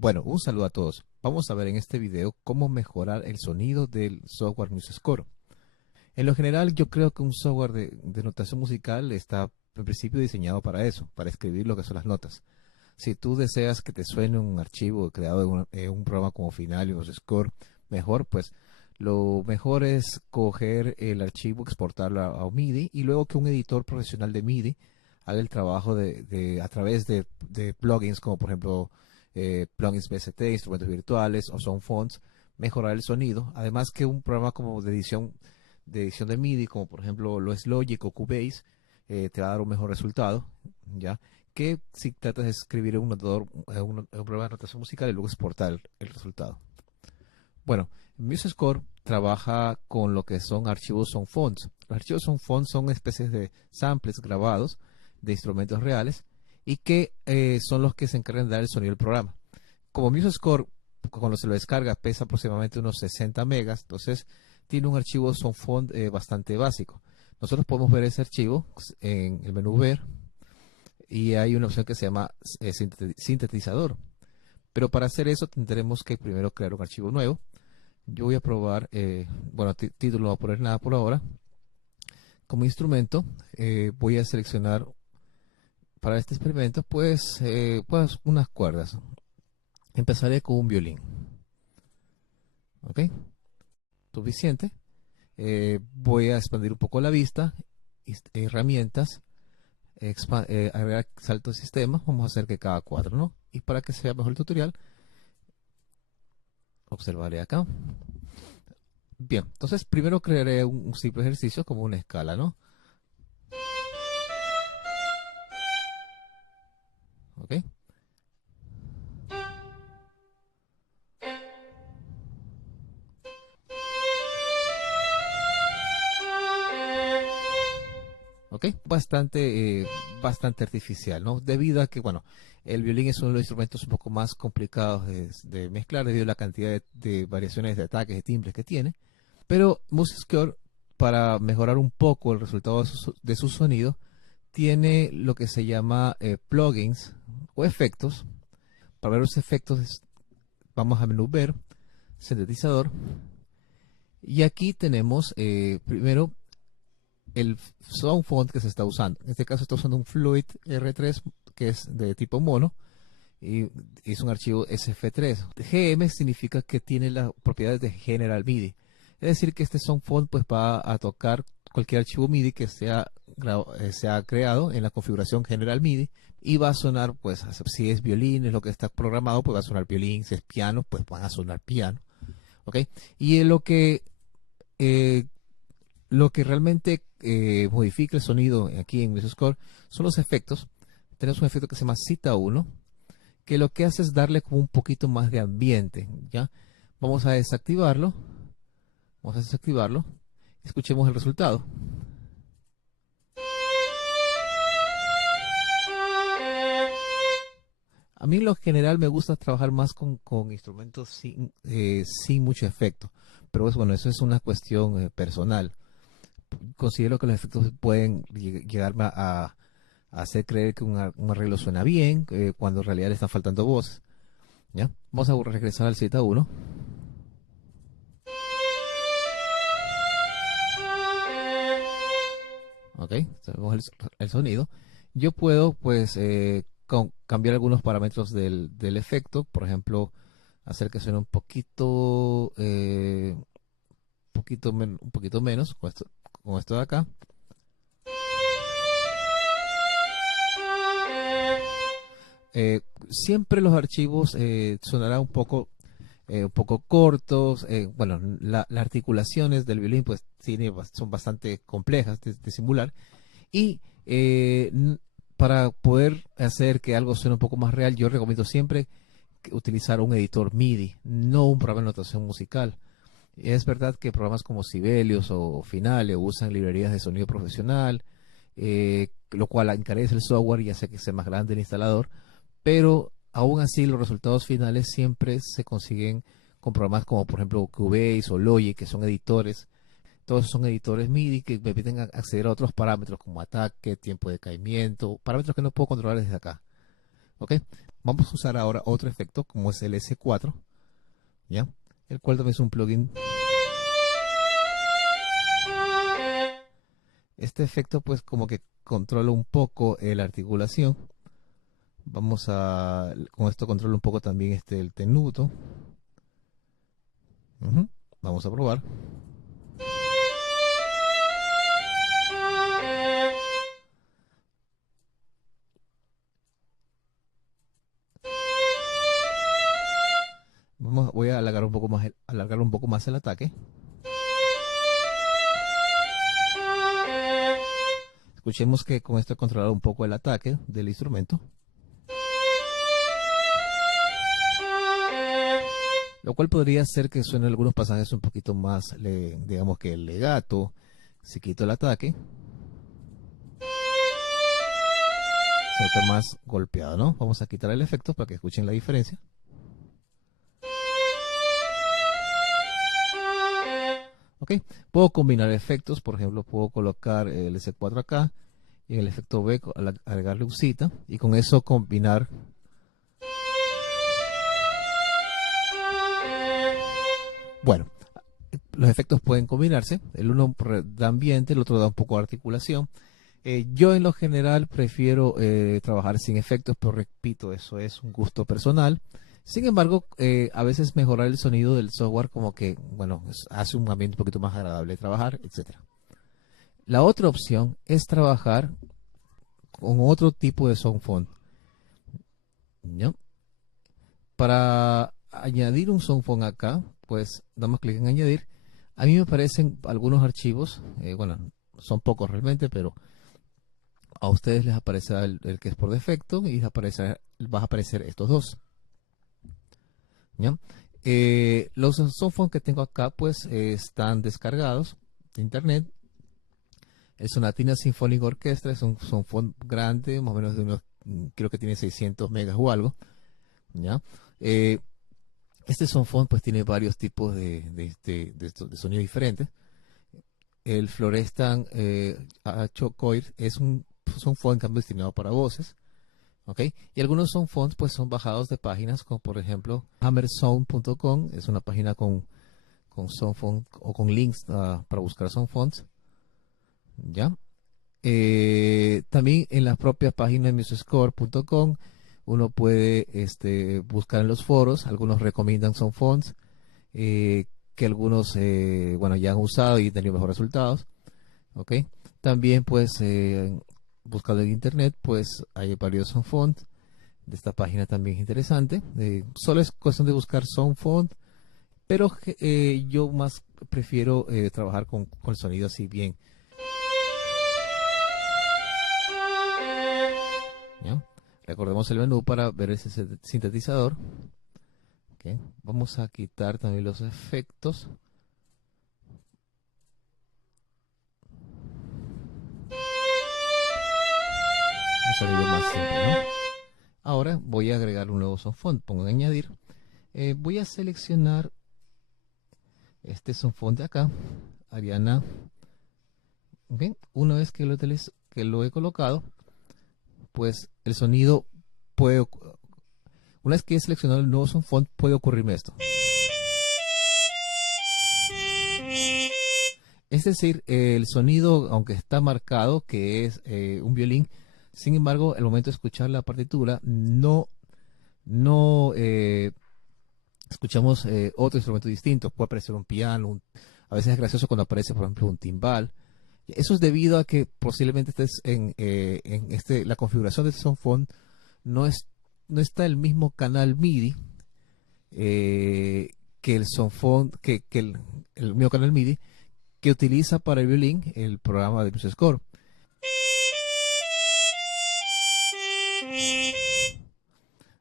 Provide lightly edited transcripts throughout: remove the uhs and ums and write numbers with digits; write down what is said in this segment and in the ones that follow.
Bueno, un saludo a todos. Vamos a ver en este video cómo mejorar el sonido del software MuseScore. En lo general, yo creo que un software de notación musical está en principio diseñado para eso, para escribir lo que son las notas. Si tú deseas que te suene un archivo creado en un programa como Final y MuseScore mejor, pues lo mejor es coger el archivo, exportarlo a un MIDI y luego que un editor profesional de MIDI haga el trabajo a través de plugins como por ejemplo plugins VST, instrumentos virtuales o SoundFonts, mejorar el sonido. Además que un programa como de edición de MIDI, como por ejemplo lo es Logic o Cubase, te va a dar un mejor resultado, ¿ya? Que si tratas de escribir en un programa de notación musical y luego exportar el resultado. Bueno, MuseScore trabaja con lo que son archivos SoundFonts. Los archivos SoundFonts son especies de samples grabados de instrumentos reales y que son los que se encargan de dar el sonido del programa. Como MuseScore, cuando se lo descarga, pesa aproximadamente unos 60 megas, entonces tiene un archivo SoundFont bastante básico. Nosotros podemos ver ese archivo en el menú Ver y hay una opción que se llama sintetizador. Pero para hacer eso tendremos que primero crear un archivo nuevo. Yo voy a probar, bueno, título no voy a poner nada por ahora. Como instrumento voy a seleccionar para este experimento pues unas cuerdas. Empezaré con un violín. ¿Ok? Suficiente. Voy a expandir un poco la vista. Herramientas. Agregar salto de sistema. Vamos a hacer que cada cuadro, ¿no? Y para que sea mejor el tutorial, observaré acá. Bien, entonces primero crearé un simple ejercicio como una escala, ¿no? ¿Ok? ¿Ok? Bastante artificial, ¿no? Debido a que, bueno, el violín es uno de los instrumentos un poco más complicados de mezclar debido a la cantidad de variaciones de ataques, de timbres que tiene. Pero MuseScore, para mejorar un poco el resultado de su sonido, tiene lo que se llama plugins o efectos. Para ver los efectos, vamos a menú Ver, Sintetizador. Y aquí tenemos primero el sound font que se está usando. En este caso está usando un Fluid R3 que es de tipo mono y es un archivo SF3. GM significa que tiene las propiedades de General MIDI. Es decir, que este sound font pues va a tocar cualquier archivo MIDI que sea creado en la configuración General MIDI y va a sonar, pues, si es violín, es lo que está programado, pues va a sonar violín. Si es piano, pues van a sonar piano. ¿Ok? Y eh, lo que realmente modifica el sonido aquí en MuseScore son los efectos. Tenemos un efecto que se llama Cita 1, que lo que hace es darle como un poquito más de ambiente, ¿ya? Vamos a desactivarlo. Vamos a desactivarlo. Escuchemos el resultado. A mí en lo general me gusta trabajar más con instrumentos sin mucho efecto. Pero bueno, eso es una cuestión personal. Considero que los efectos pueden llegarme a hacer creer que un arreglo suena bien cuando en realidad le están faltando voces. ¿Ya? Vamos a regresar al Z 1. Ok, sabemos el sonido. Yo puedo pues cambiar algunos parámetros del efecto. Por ejemplo, hacer que suene un poquito menos con esto de acá. Siempre los archivos sonarán un poco cortos. Bueno, las articulaciones del violín pues son bastante complejas de simular. Y para poder hacer que algo suene un poco más real, yo recomiendo siempre utilizar un editor MIDI, no un programa de notación musical. Es verdad que programas como Sibelius o Finale usan librerías de sonido profesional, lo cual encarece el software y hace que sea más grande el instalador, pero aún así los resultados finales siempre se consiguen con programas como por ejemplo Cubase o Logic, que son editores. Todos son editores MIDI que me permiten acceder a otros parámetros como ataque, tiempo de caimiento, parámetros que no puedo controlar desde acá. ¿Ok? vamos a usar ahora otro efecto como es el S4, ¿ya? El cual también es un plugin. Este efecto pues como que controla un poco la articulación. Con esto controla un poco también el tenuto. Vamos a probar. Voy a alargar un poco más el ataque. Escuchemos que con esto he controlado un poco el ataque del instrumento. Lo cual podría hacer que suene algunos pasajes un poquito más, digamos que legato. Si quito el ataque, se nota más golpeado, ¿no? Vamos a quitar el efecto para que escuchen la diferencia. Ok, puedo combinar efectos, por ejemplo, puedo colocar el S4 acá y en el efecto B agregarle un cita y con eso combinar. Bueno, los efectos pueden combinarse, el uno da ambiente, el otro da un poco de articulación. Yo en lo general prefiero trabajar sin efectos, pero repito, eso es un gusto personal. Sin embargo, a veces mejorar el sonido del software como que, bueno, hace un ambiente un poquito más agradable de trabajar, etcétera. La otra opción es trabajar con otro tipo de sound font, ¿no? Para añadir un sound font acá, pues damos clic en añadir. A mí me aparecen algunos archivos, bueno, son pocos realmente, pero a ustedes les aparecerá el que es por defecto y va a aparecer estos dos, ¿ya? Los soundfonts que tengo acá pues están descargados de internet. El Sonatina Symphonic Orchestra es un soundfont grande, más o menos de unos, creo que tiene 600 megas o algo, ¿ya? Este soundfont pues tiene varios tipos de sonido diferentes. El Florestan Chocoir es un soundfont en cambio destinado para voces. ¿Okay? Y algunos soundfonts pues son bajados de páginas como por ejemplo hammersound.com, es una página con soundfont o con links para buscar soundfonts, ¿ya? También en la propia página de musescore.com uno puede buscar en los foros, algunos recomiendan soundfonts que algunos bueno, ya han usado y han tenido mejores resultados, ¿ok? También pues buscando en internet pues hay varios soundfonts de esta página también es interesante. Solo es cuestión de buscar soundfont, pero yo más prefiero trabajar con el sonido así bien. ¿Ya? Recordemos el menú para ver ese sintetizador. Okay. Vamos a quitar también los efectos. Un sonido más simple, ¿no? Ahora voy a agregar un nuevo soundfont. Pongo en añadir. Voy a seleccionar este soundfont de acá, Ariana. Okay. Una vez que lo he colocado, pues el sonido puede, una vez que he seleccionado el nuevo soundfont, puede ocurrirme esto. Es decir, el sonido, aunque está marcado que es un violín, sin embargo, al momento de escuchar la partitura, no escuchamos otro instrumento distinto. Puede aparecer un piano, a veces es gracioso cuando aparece, por ejemplo, un timbal. Eso es debido a que posiblemente estés la configuración de este soundfont no está el mismo canal MIDI que el soundfont, que el mismo canal MIDI que utiliza para el violín el programa de MuseScore.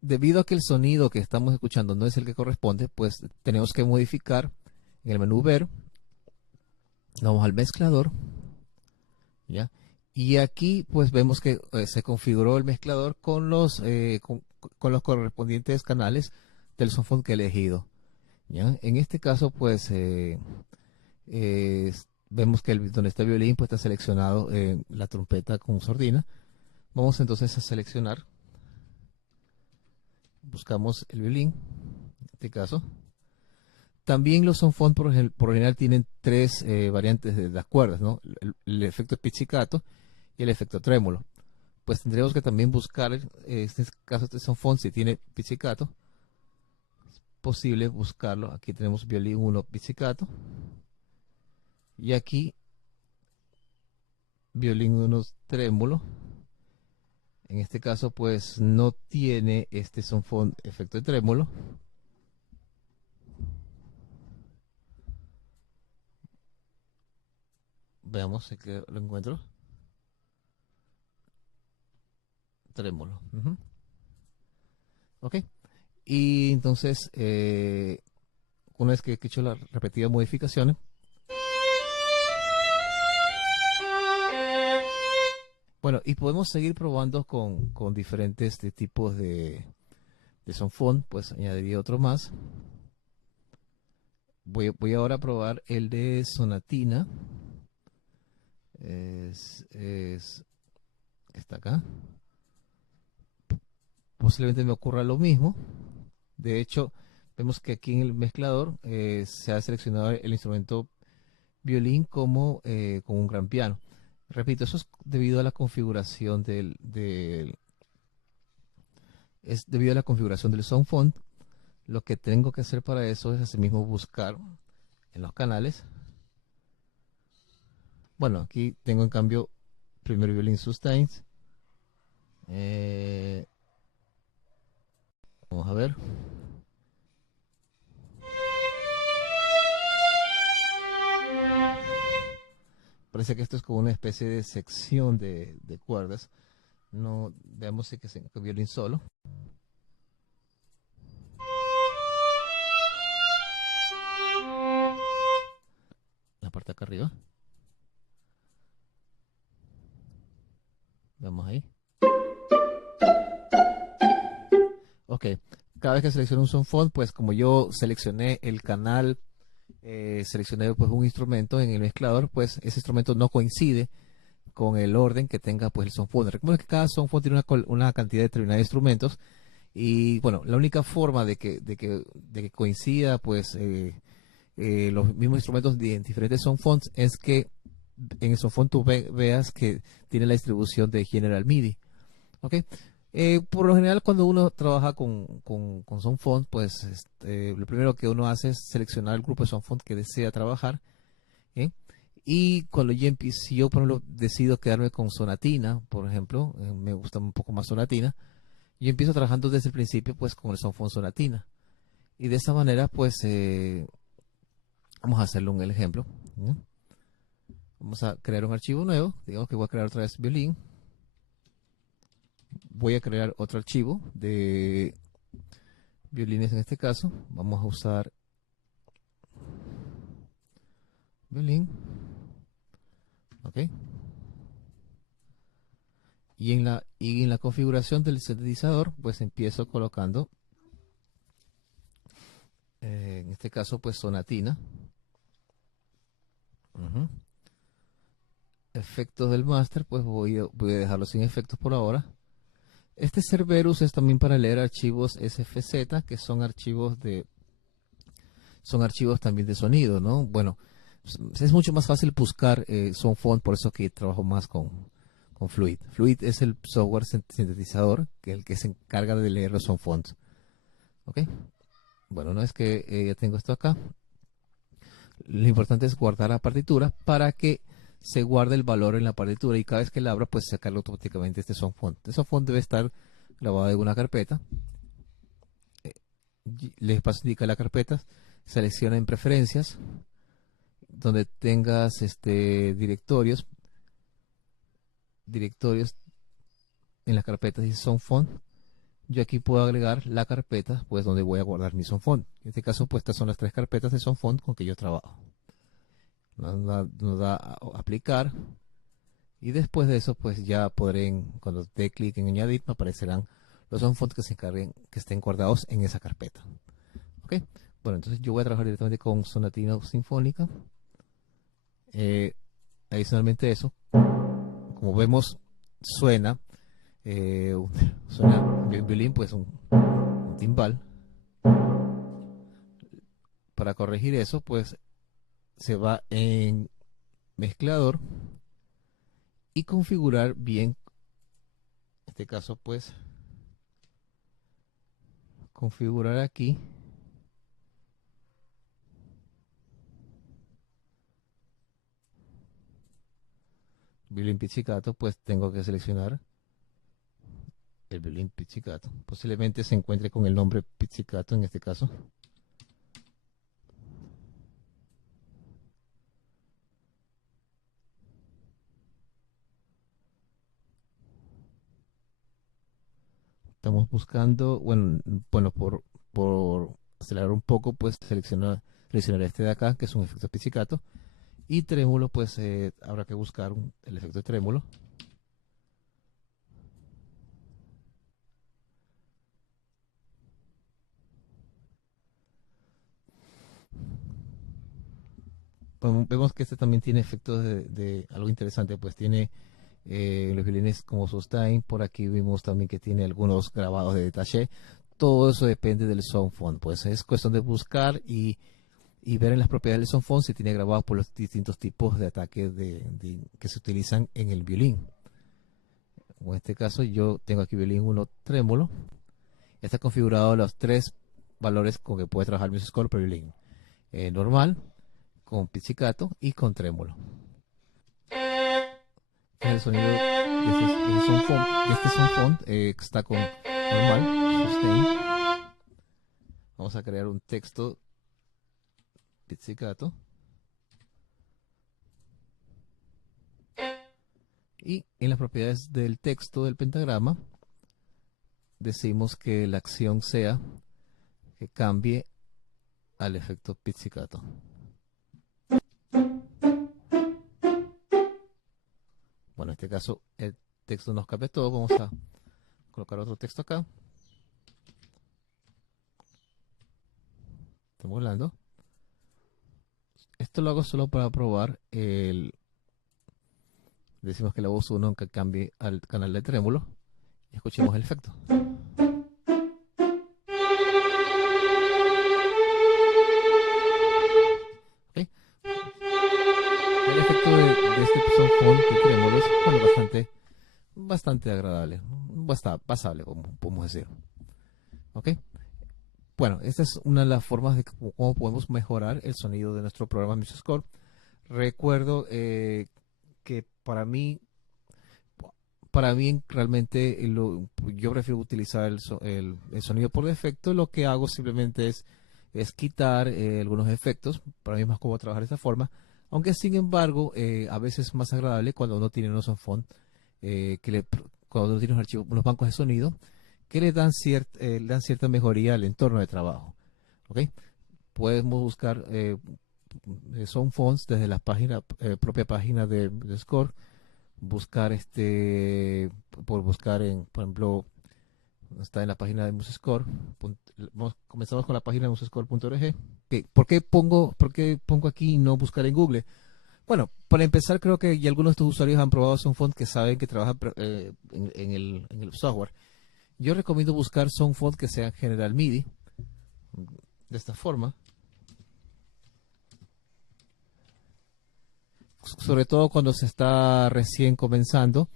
Debido a que el sonido que estamos escuchando no es el que corresponde, pues tenemos que modificar en el menú ver. Vamos al mezclador, ¿ya? Y aquí pues vemos que se configuró el mezclador con los correspondientes canales del soundfont que he elegido, ¿ya? En este caso pues vemos que donde está el violín pues está seleccionado la trompeta con sordina. Vamos entonces a seleccionar buscamos el violín, en este caso. También los soundfont por lo general tienen tres variantes de las cuerdas, ¿no? El efecto pizzicato y el efecto trémolo. Pues tendríamos que también buscar, en este caso este soundfont, si tiene pizzicato, es posible buscarlo. Aquí tenemos violín 1 pizzicato y aquí violín 1 trémolo. En este caso pues no tiene este soundfont efecto de trémolo. Veamos si lo encuentro. Trémolo. Ok. Y entonces, una vez que he hecho las repetidas modificaciones, bueno, y podemos seguir probando con diferentes tipos de soundfont, pues añadiría otro más. Voy ahora a probar el de sonatina. Está acá. Posiblemente me ocurra lo mismo. De hecho, vemos que aquí en el mezclador se ha seleccionado el instrumento violín como con un gran piano. Repito, eso es debido a la configuración es debido a la configuración del soundfont. Lo que tengo que hacer para eso es asimismo buscar en los canales. Bueno, aquí tengo en cambio primer violín sustains. Vamos a ver. Parece que esto es como una especie de sección de cuerdas. No, veamos si que es violín solo. La parte de acá arriba. Vamos ahí. Ok. Cada vez que selecciono un soundfont, pues como yo seleccioné el canal, seleccioné pues un instrumento en el mezclador, pues ese instrumento no coincide con el orden que tenga pues el soundfont. Recuerda que cada soundfont tiene una cantidad determinada de instrumentos y bueno, la única forma de que coincida pues los mismos instrumentos en diferentes soundfonts es que en el soundfont tú veas que tiene la distribución de General MIDI. ¿Ok? Por lo general cuando uno trabaja con soundfont, pues lo primero que uno hace es seleccionar el grupo de soundfont que desea trabajar. ¿Eh? Y cuando si yo por ejemplo decido quedarme con sonatina, por ejemplo, me gusta un poco más sonatina, yo empiezo trabajando desde el principio pues con el soundfont sonatina. Y de esa manera pues vamos a hacerlo un ejemplo. ¿No? Vamos a crear un archivo nuevo, digamos que voy a crear otra vez violín. Voy a crear otro archivo de violines en este caso. Vamos a usar violín. Ok. Y en la configuración del sintetizador, pues empiezo colocando, en este caso, pues sonatina. Efectos del máster, pues voy a dejarlo sin efectos por ahora. Este Cerberus es también para leer archivos SFZ, que son archivos también de sonido, ¿no? Bueno, es mucho más fácil buscar soundfont, por eso que trabajo más con Fluid. Fluid es el software sintetizador, el que se encarga de leer los soundfonts. ¿Ok? Bueno, no es que ya tengo esto acá. Lo importante es guardar la partitura para que se guarde el valor en la partitura y cada vez que la abra, pues sacarlo automáticamente este soundfont. Este soundfont debe estar grabado en una carpeta. Les paso a indicar la carpeta. Selecciona en preferencias donde tengas directorios en las carpetas dice soundfont. Yo aquí puedo agregar la carpeta pues donde voy a guardar mi soundfont. En este caso pues estas son las tres carpetas de soundfont con que yo trabajo. Nos da a aplicar y después de eso pues ya podré, cuando dé clic en añadir, me aparecerán los soundfonts que se encarguen, que estén guardados en esa carpeta. Ok, bueno, entonces yo voy a trabajar directamente con Sonatina Sinfónica. Adicionalmente eso, como vemos, suena un violín, pues un timbal. Para corregir eso, pues se va en mezclador y configurar bien, en este caso pues configurar aquí violín pizzicato, pues tengo que seleccionar el violín pizzicato. Posiblemente se encuentre con el nombre pizzicato en este caso. Estamos buscando, bueno, por acelerar un poco, pues seleccionar este de acá, que es un efecto pizzicato. Y trémulo, pues habrá que buscar el efecto de trémulo. Vemos que este también tiene efectos de algo interesante, pues tiene los violines como sustain. Por aquí vimos también que tiene algunos grabados de detalle. Todo eso depende del sound font, pues es cuestión de buscar y ver en las propiedades del sound font si tiene grabados por los distintos tipos de ataques que se utilizan en el violín. En este caso yo tengo aquí violín 1 trémolo. Está configurado los 3 valores con que puede trabajar Music Score per violín. Normal, con pizzicato y con trémolo. Este es el sonido de este sound font, que está con normal, sustain. Vamos a crear un texto pizzicato. Y en las propiedades del texto del pentagrama decimos que la acción sea que cambie al efecto pizzicato. Bueno, en este caso el texto nos cambia todo. Vamos a colocar otro texto acá. Estamos hablando. Esto lo hago solo para probar el... Decimos que la voz 1 que cambie al canal de trémulo. Y escuchemos el efecto. ¿Okay? El efecto de este sound font de trémolo es, bueno, bastante agradable, pasable, podemos decir. ¿Ok? Bueno, esta es una de las formas de cómo podemos mejorar el sonido de nuestro programa Music Score. Recuerdo que para mí realmente yo prefiero utilizar el sonido por defecto. Lo que hago simplemente es quitar algunos efectos. Para mí es más cómodo trabajar de esta forma. Aunque sin embargo, a veces es más agradable cuando uno tiene unos soundfont, cuando uno tiene unos archivos, unos bancos de sonido que le dan cierta mejoría al entorno de trabajo. ¿Okay? Podemos buscar soundfonts desde la propia página de Score. Buscar por buscar por ejemplo, está en la página de MuseScore. Comenzamos con la página de musescore.org. ¿Por qué pongo aquí y no buscar en Google? Bueno, para empezar, creo que ya algunos de tus usuarios han probado SoundFont que saben que trabaja en el software. Yo recomiendo buscar SoundFont que sean General MIDI, de esta forma. Sobre todo cuando se está recién comenzando.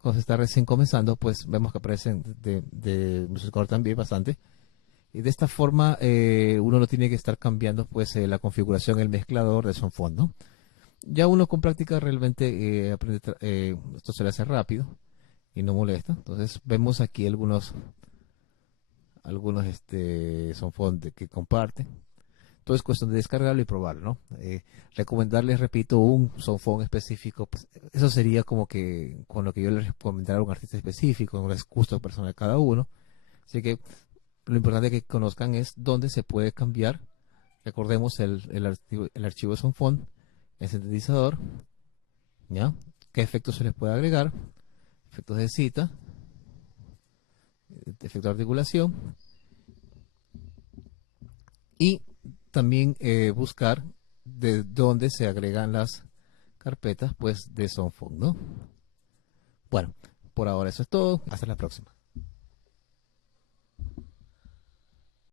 Pues vemos que aparecen de MuseScore también bastante. Y de esta forma uno no tiene que estar cambiando pues la configuración, el mezclador de SoundFont, ¿no? Ya uno con práctica realmente aprende, esto se le hace rápido y no molesta. Entonces vemos aquí algunos SoundFont que comparte. Todo es cuestión de descargarlo y probarlo, ¿no? Recomendarles, repito, un soundfont específico, pues, eso sería como que con lo que yo les recomendara a un artista específico, no es gusto personal de cada uno. Así que lo importante que conozcan es dónde se puede cambiar. Recordemos el archivo de soundfont, el sintetizador, ¿ya? ¿Qué efectos se les puede agregar? Efectos de cita, efecto de articulación y también buscar de dónde se agregan las carpetas pues de SoundFont, ¿no? Bueno, por ahora eso es todo. Hasta la próxima.